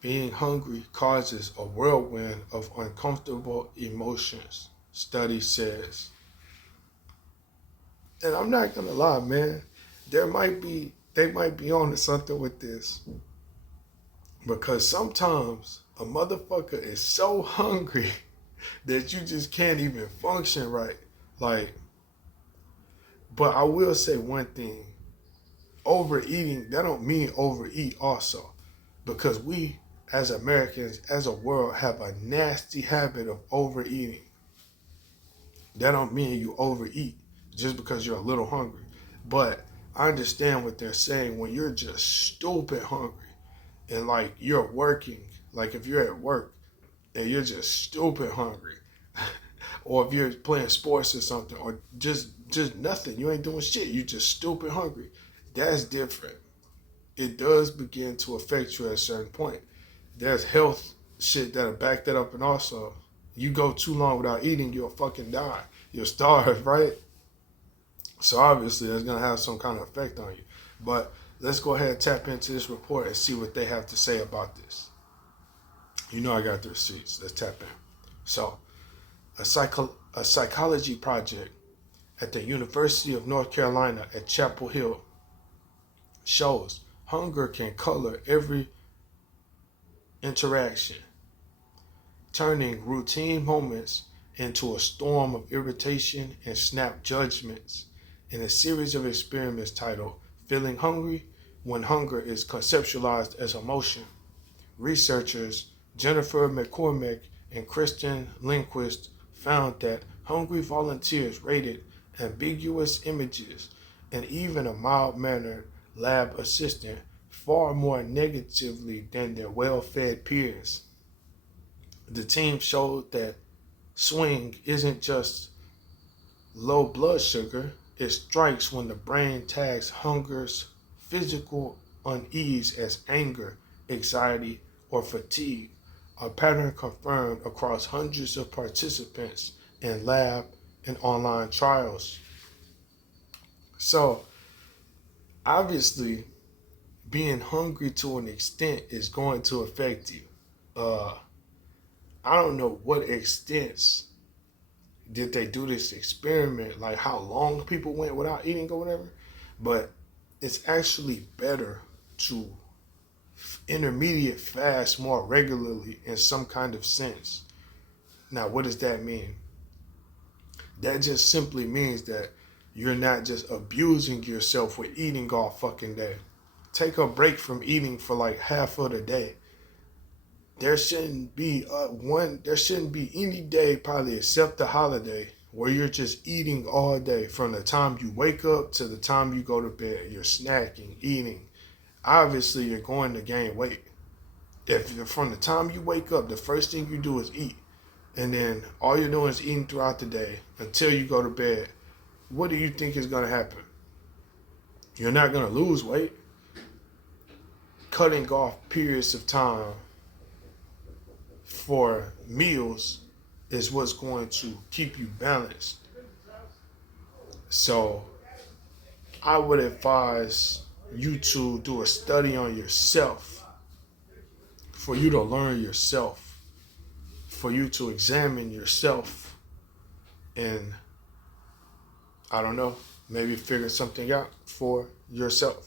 Being hungry causes a whirlwind of uncomfortable emotions, study says. And I'm not gonna lie, man. They might be on to something with this. Because sometimes a motherfucker is so hungry that you just can't even function right. Like, but I will say one thing. Overeating, that don't mean overeat also. Because we as Americans, as a world, have a nasty habit of overeating. That don't mean you overeat just because you're a little hungry. But I understand what they're saying when you're just stupid hungry and like you're working, like if you're at work and you're just stupid hungry, or if you're playing sports or something, or just nothing, you ain't doing shit, you just stupid hungry. That's different. It does begin to affect you at a certain point. There's health shit that'll back that up, and also you go too long without eating, you'll fucking die. You'll starve, right? So obviously that's gonna have some kind of effect on you. But let's go ahead and tap into this report and see what they have to say about this. You know I got the receipts. Let's tap in. So a psychology project at the University of North Carolina at Chapel Hill shows hunger can color every interaction, turning routine moments into a storm of irritation and snap judgments in a series of experiments titled Feeling Hungry When Hunger is Conceptualized as Emotion. Researchers Jennifer McCormick and Kristen Lindquist found that hungry volunteers rated ambiguous images and even a mild-mannered lab assistant far more negatively than their well-fed peers. The team showed that swing isn't just low blood sugar, it strikes when the brain tags hunger's physical unease as anger, anxiety, or fatigue, a pattern confirmed across hundreds of participants in lab and online trials. So, obviously, being hungry to an extent is going to affect you. Uh, I don't know what extents did they do this experiment, like how long people went without eating or whatever, but it's actually better to intermediate fast more regularly in some kind of sense. Now, what does that mean? That just simply means that you're not just abusing yourself with eating all fucking day. Take a break from eating for like half of the day. There shouldn't be any day probably except the holiday where you're just eating all day from the time you wake up to the time you go to bed. You're snacking, eating. Obviously, you're going to gain weight. If from the time you wake up, the first thing you do is eat, and then all you're doing is eating throughout the day until you go to bed, what do you think is going to happen? You're not going to lose weight. Cutting off periods of time for meals is what's going to keep you balanced. So I would advise you to do a study on yourself, for you to learn yourself, for you to examine yourself, and I don't know, maybe figure something out for yourself.